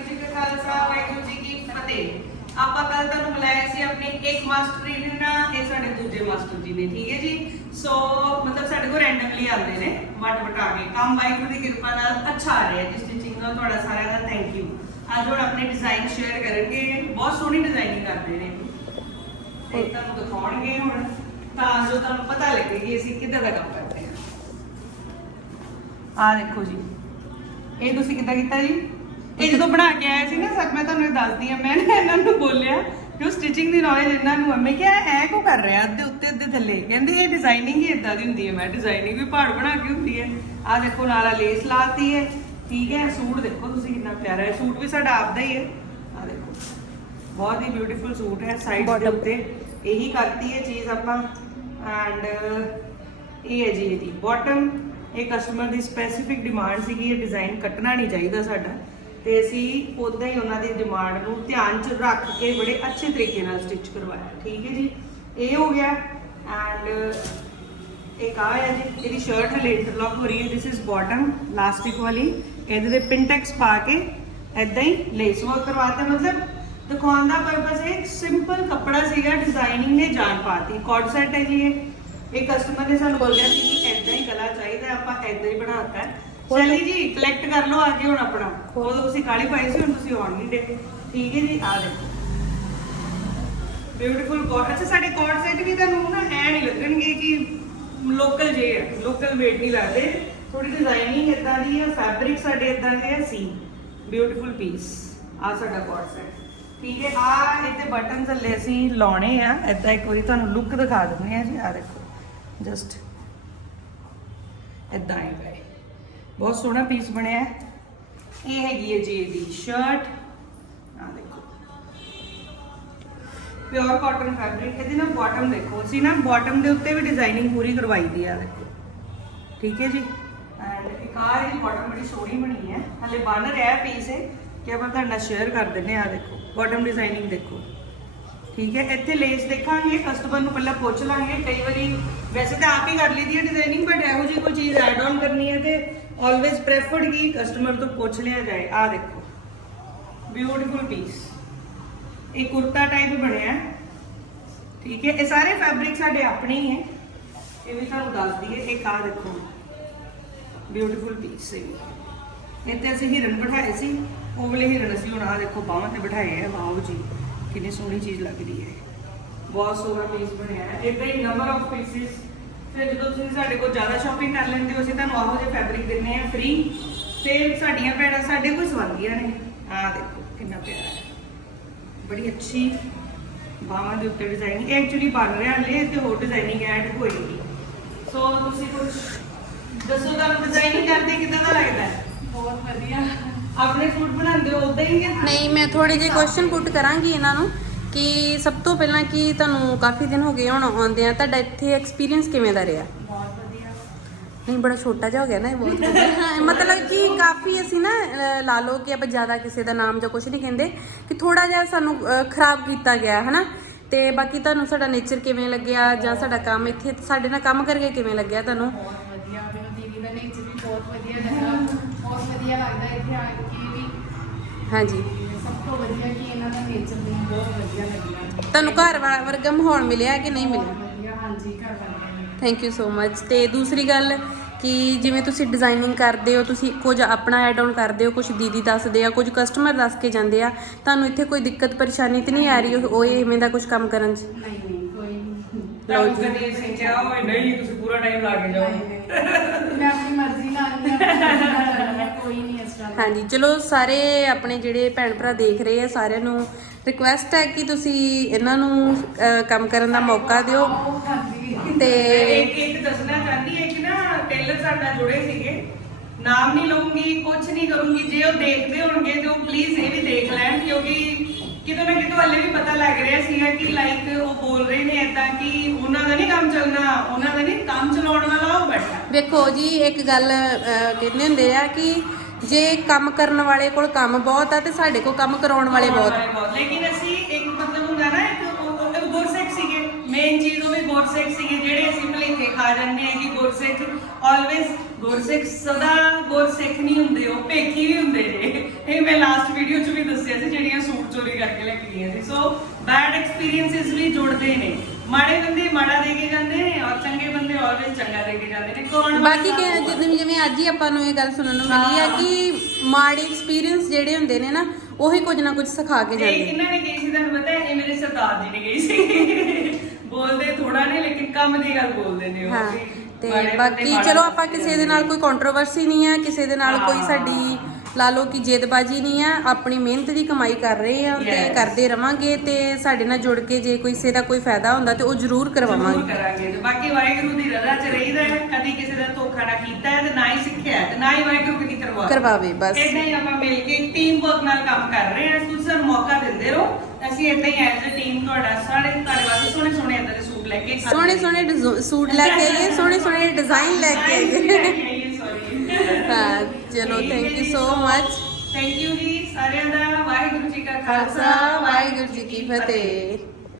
ਵਾਹਿਗੁਰੂ ਜੀ ਕਾ ਖਾਲਸਾ, ਵਾਹਿਗੁਰੂ ਜੀ ਕੀ ਫਤਿਹ। ਆਪਾਂ ਕੱਲ ਤੁਹਾਨੂੰ ਬੁਲਾਇਆ ਸੀ ਆਪਣੇ ਇੱਕ ਮਾਸਟਰ ਟ੍ਰੇਨਰ ਇਹ ਸਾਡੇ ਦੂਜੇ ਮਾਸਟਰ ਜੀ ਨੇ, ਠੀਕ ਹੈ ਜੀ? ਸੋ ਮਤਲਬ ਸਾਡੇ ਕੋਲ ਰੈਂਡਮਲੀ ਆਉਂਦੇ ਨੇ, ਵਟ ਵਟਾ ਕੇ। ਕੰਮ ਵਾਹਿਗੁਰੂ ਦੀ ਕਿਰਪਾ ਨਾਲ ਅੱਛਾ ਆ ਰਿਹਾ ਜੀ ਸਟਿਚਿੰਗ ਦਾ ਤੁਹਾਡਾ ਸਾਰਿਆਂ ਦਾ ਥੈਂਕ ਯੂ ਅੱਜ ਹੁਣ ਆਪਣੇ ਡਿਜ਼ਾਈਨ ਸ਼ੇਅਰ ਕਰਨਗੇ, ਬਹੁਤ ਸੋਹਣੀ ਡਿਜ਼ਾਈਨਿੰਗ ਕਰਦੇ ਨੇ। ਇਹ ਤੁਹਾਨੂੰ ਦਿਖਾਉਣਗੇ ਹੁਣ, ਤਾਂ ਜੋ ਤੁਹਾਨੂੰ ਪਤਾ ਲੱਗੇ ਕਿ ਅਸੀਂ ਕਿੱਦਾਂ ਦਾ ਕੰਮ ਕਰਦੇ ਹਾਂ। ਆ ਦੇਖੋ ਜੀ। ਇਹ ਤੁਸੀਂ ਕਿੱਦਾਂ ਕੀਤਾ ਜੀ? ਇਹ ਜਦੋਂ ਬਣਾ ਕੇ ਆਏ ਸੀ ਨਾ ਸਰ ਮੈਂ ਤੁਹਾਨੂੰ ਇਹ ਦੱਸਦੀ ਆ ਮੈਂ ਨਾ ਇਹਨਾਂ ਨੂੰ ਬੋਲਿਆ ਕਿ ਉਹ ਸਟਿਚਿੰਗ ਦੀ ਨੌਲੇਜ ਇਹਨਾਂ ਨੂੰ ਆ। ਮੈਂ ਕਿਹਾ ਐ ਕੋ ਕਰ ਰਿਹਾ ਅੱਧੇ ਉੱਤੇ ਅੱਧੇ ਥੱਲੇ? ਕਹਿੰਦੀ ਇਹ ਡਿਜ਼ਾਈਨਿੰਗ ਹੀ ਇਦਾਂ ਦੀ ਹੁੰਦੀ ਹੈ। ਮੈਂ ਡਿਜ਼ਾਈਨਿੰਗ ਵੀ ਪਹਾੜ ਬਣਾ ਕੇ ਹੁੰਦੀ ਹੈ। ਆ ਦੇਖੋ ਨਾਲਾ ਲੇਸ ਲਾਤੀ ਹੈ। ਠੀਕ ਹੈ ਸੂਟ ਦੇਖੋ ਤੁਸੀਂ ਕਿੰਨਾ ਪਿਆਰਾ ਹੈ। ਸੂਟ ਵੀ ਸਾਡਾ ਆਪਦਾ ਹੀ ਹੈ। ਆ ਦੇਖੋ ਬਹੁਤ ਹੀ ਬਿਊਟੀਫੁਲ ਸੂਟ ਹੈ। ਸਾਈਡ ਦੇ. ਉੱਤੇ ਇਹੀ ਕਰਤੀ ਹੈ ਚੀਜ਼ ਆਪਾਂ। ਐਂਡ ਇਹ ਹੈ ਜੀ ਇਹਦੀ। ਬਾਟਮ ਇਹ ਕਸਟਮਰ ਦੀ ਸਪੈਸੀਫਿਕ ਡਿਮਾਂਡ ਸੀਗੀ ਇਹ ਡਿਜ਼ਾਈਨ ਕੱਟਣਾ ਨਹੀਂ ਚਾਹੀਦਾ ਸਾਡਾ। ਤੇ ਅਸੀਂ ਉਦਾਂ ਹੀ ਉਹਨਾਂ ਦੀ ਡਿਮਾਂਡ ਨੂੰ ਧਿਆਨ 'ਚ ਰੱਖ ਕੇ ਬੜੇ ਅੱਛੇ ਤਰੀਕੇ ਨਾਲ ਸਟਿਚ ਕਰਵਾਇਆ। ਠੀਕ ਹੈ ਜੀ? ਇਹ ਹੋ ਗਿਆ ਐਂਡ ਇੱਕ ਆ ਹੈ ਜੀ, ਇਹਦੀ ਸ਼ਰਟ ਹਲੇ ਇੰਟਰਲੌਕ ਹੋ ਰਹੀ ਹੈ। ਥਿਸ ਇਜ਼ ਬਾਟਮ ਲਾਸਟਿਕ ਵਾਲੀ। ਇਹਦੇ ਦੇ ਪਿੰਟੈਕਸ ਪਾ ਕੇ ਐਦਾਂ ਹੀ ਲੇਸ ਵਰਕ ਕਰਵਾਤਾ। ਮਤਲਬ ਦਿਖਾਉਣ ਦਾ ਪਰਪਸ ਹੈ ਇੱਕ ਸਿੰਪਲ ਕੱਪੜਾ ਸੀਗਾ ਡਿਜ਼ਾਈਨਿੰਗ ਨੇ ਜਾਨ ਪਾਤੀ। ਕੋਡ ਸੈਟ ਹੈ ਜੀ ਇਹ। ਕਸਟਮਰ ਨੇ ਸਾਨੂੰ ਬੋਲਿਆ ਸੀ ਕਿ ਐਦਾਂ ਹੀ ਗਲਾ ਚਾਹੀਦਾ ਆਪਾਂ ਐਦਾਂ ਹੀ ਬਣਾਤਾ ਹੈ ਸ਼ੈਲੀ ਜੀ ਕਲੈਕਟ ਕਰ ਲਓ ਆ ਕੇ ਹੁਣ ਆਪਣਾ। ਉਹ ਤੁਸੀਂ ਕਾਲੀ ਪਾਈ ਸੀ ਹੁਣ ਤੁਸੀਂ ਆਉਣ ਨਹੀਂ ਦੇ ਠੀਕ ਹੈ ਜੀ ਆ ਦੇਖੋ। ਬਿਊਟੀਫੁਲ ਕੋਟ ਅੱਛਾ ਸਾਡੇ ਕੋਟ ਸੈਟ ਵੀ ਤੁਹਾਨੂੰ ਨਾ ਐ ਨਹੀਂ ਲੱਗਣਗੇ ਕਿ ਲੋਕਲ ਜੇ ਹੈ ਲੋਕਲ ਵੇਟ ਨਹੀਂ ਲੱਗਦੇ। ਥੋੜੀ ਡਿਜ਼ਾਈਨਿੰਗ ਇਦਾਂ ਦੀ ਹੈ ਫੈਬਰਿਕ ਸਾਡੇ ਇਦਾਂ ਦੇ ਹੈ ਸੀ ਬਿਊਟੀਫੁਲ ਪੀਸ ਆ ਸਾਡਾ ਕੋਟ ਸੈਟ ਠੀਕ ਹੈ ਆ ਇੱਥੇ ਬਟਨ ਥੱਲੇ ਅਸੀਂ ਲਾਉਣੇ ਆ। ਇਦਾਂ ਇੱਕ ਵਾਰੀ ਤੁਹਾਨੂੰ ਲੁੱਕ ਦਿਖਾ ਦਿੰਦੇ ਆ ਜੀ ਆ ਦੇਖੋ। ਜਸਟ ਇਦਾਂ ਆਏਗਾ ਇਹ ਬਹੁਤ ਸੋਹਣਾ ਪੀਸ ਬਣਿਆ ਹੈ। ਇਹ ਹੈਗੀ ਹੈ ਜੀ ਇਹਦੀ ਸ਼ਰਟ ਆ ਦੇਖੋ। ਪਿਓਰ ਕਾਟਨ ਫੈਬਰਿਕ ਇਹਦੀ ਨਾ ਬਾਟਮ ਦੇਖੋ। ਅਸੀਂ ਨਾ ਬਾਟਮ ਦੇ ਉੱਤੇ ਵੀ ਡਿਜ਼ਾਈਨਿੰਗ ਪੂਰੀ ਕਰਵਾਈ ਦੀ ਆ, ਦੇਖੋ। ਠੀਕ ਹੈ ਜੀ? ਐਂਡ ਇੱਕ ਆ ਇਹਦੀ ਬਾਟਮ ਬੜੀ ਸੋਹਣੀ ਬਣੀ ਹੈ। ਹਲੇ ਬਣ ਰਿਹਾ ਪੀਸ ਇਹ, ਕਿ ਆਪਾਂ ਤੁਹਾਡੇ ਨਾਲ ਸ਼ੇਅਰ ਕਰ ਦਿੰਨੇ ਆ ਦੇਖੋ। ਬਾਟਮ ਡਿਜ਼ਾਈਨਿੰਗ ਦੇਖੋ। ਠੀਕ ਹੈ, ਇੱਥੇ ਲੇਸ ਦੇਖਾਂਗੇ ਕਸਟਮਰ ਨੂੰ ਪਹਿਲਾਂ ਪੁੱਛ ਲਾਂਗੇ। ਕਈ ਵਾਰੀ ਵੈਸੇ ਤਾਂ ਆਪ ਹੀ ਕਰ ਲਈਦੀ ਹੈ ਡਿਜ਼ਾਈਨਿੰਗ ਬਟ ਇਹੋ ਜਿਹੀ ਕੋਈ ਚੀਜ਼ ਐਡ ਆਨ ਕਰਨੀ ਹੈ ਤੇ ਆਲਵੇਜ਼ ਪ੍ਰੈਫਰਡ ਕੀ ਕਸਟਮਰ ਤੋਂ ਪੁੱਛ ਲਿਆ ਜਾਏ। ਆ ਦੇਖੋ ਬਿਊਟੀਫੁਲ ਪੀਸ ਇਹ ਕੁਰਤਾ ਟਾਈਪ ਬਣਿਆ। ਠੀਕ ਹੈ, ਇਹ ਸਾਰੇ ਫੈਬਰਿਕ ਸਾਡੇ ਆਪਣੇ ਹੀ ਹੈ। ਇਹ ਵੀ ਤੁਹਾਨੂੰ ਦੱਸ ਦਈਏ, ਇੱਕ ਆ ਦੇਖੋ। ਬਿਊਟੀਫੁਲ ਪੀਸ ਹੈ ਇੱਥੇ ਅਸੀਂ ਹਿਰਨ ਬਿਠਾਏ ਸੀ ਉਹ ਵਾਲੇ ਹਿਰਨ ਅਸੀਂ ਹੁਣ ਆ ਦੇਖੋ, ਬਾਹਾਂ ਤੇ ਬਿਠਾਏ ਆ ਵਾਓ ਜੀ। ਕਿੰਨੀ ਸੋਹਣੀ ਚੀਜ਼ ਲੱਗ ਰਹੀ ਹੈ। ਬਹੁਤ ਸੋਹਣਾ ਪੀਸ ਬਣਿਆ ਹੈ। ਇਦਾਂ ਹੀ ਨੰਬਰ ਆਫ ਪੀਸਿਸ ਫਿਰ ਜਦੋਂ ਤੁਸੀਂ ਸਾਡੇ ਕੋਲ ਜ਼ਿਆਦਾ ਸ਼ਾਪਿੰਗ ਕਰ ਲੈਂਦੇ ਹੋ, ਅਸੀਂ ਤੁਹਾਨੂੰ ਆਹੋ ਜਿਹੇ ਫੈਬਰਿਕ ਦਿੰਨੇ ਆ ਫ੍ਰੀ ਤੇ ਸਾਡੀਆਂ ਭੈਣਾਂ ਸਾਡੇ ਕੋਲ ਸਵਾਉਂਦੀਆਂ ਨੇ। ਆਹ ਦੇਖੋ, ਕਿੰਨਾ ਪਿਆਰਾ ਹੈ। ਬੜੀ ਅੱਛੀ ਬਾਹਾਂ ਦੇ ਉੱਤੇ ਡਿਜ਼ਾਈਨ ਐਕਚੁਅਲੀ ਬਣ ਰਿਹਾ ਹਲੇ ਤੇ ਹੋਰ ਡਿਜ਼ਾਈਨਿੰਗ ਐਡ ਹੋਏਗੀ ਸੋ ਤੁਸੀਂ ਕੁਝ ਦੱਸੋ, ਤੁਹਾਨੂੰ ਡਿਜ਼ਾਈਨਿੰਗ ਕਰਦੇ ਕਿਦਾਂ ਦਾ ਲੱਗਦਾ ਹੈ? ਬਹੁਤ ਵਧੀਆ। ਆਪਣੇ ਫੂਡ ਬਣਾਉਂਦੇ ਹੋ ਉਦਾਂ ਹੀ ਜਾਂ ਨਹੀਂ ਮੈਂ ਥੋੜੇ ਜਿਹੇ ਕੁਐਸਚਨ ਪੁੱਟ ਕਰਾਂਗੀ ਇਹਨਾਂ ਨੂੰ ਕਿ ਸਭ ਤੋਂ ਪਹਿਲਾਂ ਕੀ ਤੁਹਾਨੂੰ ਕਾਫੀ ਦਿਨ ਹੋ ਗਏ ਹੁਣ ਆਉਂਦੇ ਆ ਤੁਹਾਡਾ ਇੱਥੇ ਐਕਸਪੀਰੀਅੰਸ ਕਿਵੇਂ ਦਾ ਰਿਹਾ? ਬਹੁਤ ਵਧੀਆ। ਨਹੀਂ ਬੜਾ ਛੋਟਾ ਜਿਹਾ ਹੋ ਗਿਆ ਨਾ ਇਹ ਬਹੁਤ। ਹਾਂ, ਮਤਲਬ ਕਿ ਕਾਫੀ ਅਸੀਂ ਨਾ ਅਹ, ਲਾ ਲਓ ਕਿ ਆਪਾਂ ਜ਼ਿਆਦਾ ਕਿਸੇ ਦਾ ਨਾਮ ਜਾਂ ਕੁਝ ਨਹੀਂ ਕਹਿੰਦੇ ਕਿ ਥੋੜਾ ਜਿਹਾ ਸਾਨੂੰ ਅਹ, ਖਰਾਬ ਕੀਤਾ ਗਿਆ ਹਨਾ? ਤੇ ਬਾਕੀ ਤੁਹਾਨੂੰ ਸਾਡਾ ਨੇਚਰ ਕਿਵੇਂ ਲੱਗਿਆ ਜਾਂ ਸਾਡਾ ਕੰਮ ਇੱਥੇ ਸਾਡੇ ਨਾਲ ਕੰਮ ਕਰਕੇ ਕਿਵੇਂ ਲੱਗਿਆ ਤੁਹਾਨੂੰ? ਬਹੁਤ ਵਧੀਆ ਮੈਨੂੰ ਦੀਦੀ ਦਾ ਨੇਚਰ ਵੀ ਬਹੁਤ ਵਧੀਆ ਲੱਗਾ। ਬਹੁਤ ਵਧੀਆ ਲੱਗਦਾ ਇੱਥੇ ਆ ਕੇ ਵੀ। ਹਾਂਜੀ। ਤੇ ਸਭ ਤੋਂ ਵਧੀਆ ਕਿ ਇਹਨਾਂ ਦਾ ਨੇਚਰ ਮੈਨੂੰ ਬਹੁਤ ਵਧੀਆ ਲੱਗਿਆ ਤੁਹਾਨੂੰ ਘਰ ਵਾ- ਵਰਗਾ ਮਾਹੌਲ ਮਿਲਿਆ ਕਿ ਨਹੀਂ ਮਿਲਿਆ? ਬਹੁਤ ਵਧੀਆ ਹਾਂਜੀ ਘਰ ਵਾਲਿਆਂ ਨੇ ਥੈਂਕ ਯੂ ਸੋ ਮਚ ਤੇ ਦੂਸਰੀ ਗੱਲ ਕਿ ਜਿਵੇਂ ਤੁਸੀਂ ਡਿਜ਼ਾਈਨਿੰਗ ਕਰਦੇ ਹੋ ਤੁਸੀਂ ਕੁਝ ਆਪਣਾ ਐਡ ਆਨ ਕਰਦੇ ਹੋ ਕੁਝ ਦੀਦੀ ਦੱਸਦੇ ਆ ਕੁਝ ਕਸਟਮਰ ਦੱਸ ਕੇ ਜਾਂਦੇ ਆ ਤੁਹਾਨੂੰ ਇੱਥੇ ਕੋਈ ਦਿੱਕਤ ਪਰੇਸ਼ਾਨੀ ਤੇ ਨਹੀਂ ਆ ਰਹੀ ਉਹ ਇਹ ਇਵੇਂ ਦਾ ਕੁਝ ਕੰਮ ਕਰਨ 'ਚ? ਨਹੀਂ ਨਹੀਂ ਕੋਈ ਨਹੀਂ। ਲਓ ਜੀ। ਜੀ ਸਿੰਘ ਕਿਹਾ ਹੋਏ ਨਹੀਂ ਤੁਸੀਂ ਪੂਰਾ ਟਾਈਮ ਲਾ ਕੇ ਜਾਓ। ਮੈਂ ਆਪਣੀ ਮਰਜ਼ੀ ਨਾਲ ਨਹੀਂ ਆਪਣੀ ਮਰਜ਼ੀ ਨਾਲ ਕਰਨੀ ਹੈ, ਕੋਈ ਨਹੀਂ ਇਸ ਤਰ੍ਹਾਂ ਦਾ। ਹਾਂਜੀ ਚਲੋ ਸਾਰੇ ਆਪਣੇ ਜਿਹੜੇ ਭੈਣ ਭਰਾ ਦੇਖ ਰਹੇ ਆ ਸਾਰਿਆਂ ਨੂੰ ਰਿਕੁਐਸਟ ਹੈ ਕਿ ਤੁਸੀਂ ਇਹਨਾਂ ਨੂੰ ਅਹ, ਕੰਮ ਕਰਨ ਦਾ ਮੌਕਾ ਦਿਓ। ਤੇ ਇੱਕ ਇੱਕ ਦੱਸਣਾ ਚਾਹਦੀ ਹੈ ਕਿ ਨਾ ਟੇਲਰ ਸਾਡਾ ਜੁੜੇ ਸੀਗੇ। ਨਾਮ ਨਹੀਂ ਲਵਾਂਗੀ ਕੁਝ ਨਹੀਂ ਕਰੂੰਗੀ ਜੇ ਉਹ ਦੇਖਦੇ ਹੋਣਗੇ ਤੇ ਉਹ ਪਲੀਜ਼ ਇਹ ਵੀ ਦੇਖ ਲੈਣ ਕਿਉਂਕਿ ਕਿਤੇ ਨਾ ਕਿਤੇ ਹਲੇ ਵੀ ਪਤਾ ਲੱਗ ਰਿਹਾ ਸੀਗਾ ਕਿ ਲਾਈਕ ਉਹ ਬੋਲ ਰਹੇ ਨੇ ਏਦਾਂ ਕਿ ਉਹਨਾਂ ਦਾ ਨਹੀਂ ਕੰਮ ਚੱਲਣਾ ਉਹਨਾਂ ਦਾ ਨਹੀਂ ਕੰਮ ਚਲਾਉਣ ਵਾਲਾ ਉਹ ਬੈਠਾ। ਵੇਖੋ ਜੀ ਇੱਕ ਗੱਲ ਅਹ, ਕਹਿੰਦੇ ਹੁੰਦੇ ਆ ਕਿ ਜੇ ਕੰਮ ਕਰਨ ਵਾਲੇ ਕੋਲ ਕੰਮ ਬਹੁਤ ਆ ਤੇ ਸਾਡੇ ਕੋਲ ਕੰਮ ਕਰਾਉਣ ਵਾਲੇ ਬਹੁਤ ਆ। ਲੇਕਿਨ ਅਸੀਂ ਇੱਕ ਮਤਲਬ ਹੁੰਦਾ ਨਾ ਇੱਕ ਉਹ- ਉਹ- ਉਹ ਗੁਰਸਿੱਖ ਸੀਗੇ। ਮੇਨ ਚੀਜ਼ ਉਹ ਵੀ ਗੁਰਸਿੱਖ ਸੀਗੇ ਜਿਹੜੇ ਅਸੀਂ ਭਲੇਖੇ ਖਾ ਜਾਂਦੇ ਆ ਕਿ ਗੁਰਸਿੱਖ ਆਲਵੇਜ਼ ਗੁਰਸਿੱਖ ਸਦਾ ਗੁਰਸਿੱਖ ਨਹੀਂ ਹੁੰਦੇ ਉਹ ਭੇਖੀ ਵੀ ਹੁੰਦੇ ਨੇ। ਇਹ ਮੈਂ ਲਾਸਟ ਵੀਡੀਓ 'ਚ ਵੀ ਨੇ ਸੋ ਬੈਡ ਐਕਸਪੀਰੀਐਂਸਸ ਵੀ ਜੁੜਦੇ ਨੇ। ਮਾੜੇ ਬੰਦੇ ਮਾੜਾ ਦੇ ਕੇ ਜਾਂਦੇ ਨੇ ਔਰ ਚੰਗੇ ਚੰਗਾ ਦੇ ਕੇ ਜਾਂਦੇ ਨੇ ਕੌਣ ਬਾਕੀ ਬੰਦਾ- ਕਿ ਜਿਵੇਂ ਜਿਵੇਂ ਅੱਜ ਹੀ ਆਪਾਂ ਨੂੰ ਇਹ ਗੱਲ ਸੁਣਨ ਨੂੰ ਮਿਲੀ ਆ ਕਿ ਮਾੜੇ ਐਕਸਪੀਰੀਅੰਸ ਜਿਹੜੇ ਹੁੰਦੇ ਨੇ ਨਾ ਉਹੀ ਕੁਝ ਨਾ ਕੁਝ ਸਿਖਾ ਕੇ ਜਾਂਦੇ। ਕਿੰਨਾ ਨੇ ਗਈ ਸੀ ਤੁਹਾਨੂੰ ਪਤਾ ਹੈ ਇਹ ਮੇਰੇ ਸਰਦਾਰ ਜੀ ਨੇ ਗਈ ਸੀ। ਬੋਲਦੇ ਥੋੜਾ ਨੇ ਲੇਕਿਨ ਕੰਮ ਦੀ ਗੱਲ ਬੋਲਦੇ ਨੇ ਉਹ ਹਾਂ ਵੀ। ਤੇ ਬੰਦੇ ਬਾਕੀ ਮਾੜਾ ਚਲੋ ਆਪਾਂ ਕਿਸੇ ਦੇ ਨਾਲ ਕੋਈ ਕੰਟਰੋਵਰਸੀ ਨਹੀਂ ਆ ਕਿਸੇ ਦੇ ਨਾਲ ਕੋਈ। ਸਾਡੀ ਲਾ ਲਓ ਕਿ ਜੇਦਬਾਜੀ ਨਹੀਂ ਆ ਆਪਣੀ ਮਿਹਨਤ ਦੀ ਕਮਾਈ ਕਰ ਰਹੇ ਆ ਤੇ Yes. ਕਰਦੇ ਰਵਾਂਗੇ ਤੇ ਸਾਡੇ ਨਾਲ ਜੁੜ ਕੇ ਜੇ ਕੋਈ ਕਿਸੇ ਦਾ ਕੋਈ ਫਾਇਦਾ ਹੁੰਦਾ ਤੇ ਉਹ ਜ਼ਰੂਰ ਜ਼ਰੂਰ ਕਰਵਾਵਾਂਗੇ ਕਰਾਂਗੇ ਤੇ ਬਾਕੀ ਵਾਹਿਗੁਰੂ ਦੀ ਰਜ਼ਾ ਚ ਰਹੀਦਾ ਹੈ ਕਦੀ ਕਿਸੇ ਦਾ ਧੋਖਾ ਨਾ ਕੀਤਾ ਹੈ ਤੇ ਨਾ ਹੀ ਸਿੱਖਿਆ ਹੈ ਤੇ ਨਾ ਹੀ ਵਾਹਿਗੁਰੂ ਕਦੀ ਕਰਵਾ ਕਰਵਾਵੇ ਬਸ। ਇਦਾਂ ਹੀ ਆਪਾਂ ਮਿਲ ਕੇ ਟੀਮ ਵਰਕ ਨਾਲ ਕੰਮ ਕਰ ਰਹੇ ਹਾਂ। ਤੁਸੀਂ ਸਾਨੂੰ ਮੌਕਾ ਦਿੰਦੇ ਰਹੋ। ਅਸੀਂ ਇਦਾਂ ਹੀ ਐਜ਼ ਅ ਟੀਮ ਤੁਹਾਡਾ ਸਾਰੇ ਤੁਹਾਡੇ ਵਾਸਤੇ ਸੋਹਣੇ ਸੋਹਣੇ ਇਦਾਂ ਦੇ ਸੂਟ ਲੈ ਕੇ ਸੋਹਣੇ ਸੋਹਣੇ ਡਿਜ਼ੋ- ਸੂਟ ਲੈ ਕੇ ਆਈਏ ਸੋਹਣੇ ਸੋਹਣੇ ਡਿਜ਼ਾਈਨ ਲੈ ਕੇ ਆਈਏ। ਹਾਂ ਚਲੋ thank you so much thank you ਜੀ ਸਾਰਿਆਂ ਦਾ ਵਾਹਿਗੁਰੂ ਜੀ ਕਾ ਖਾਲਸਾ ਵਾਹਿਗੁਰੂ ਜੀ ਕੀ ਫਤਿਹ।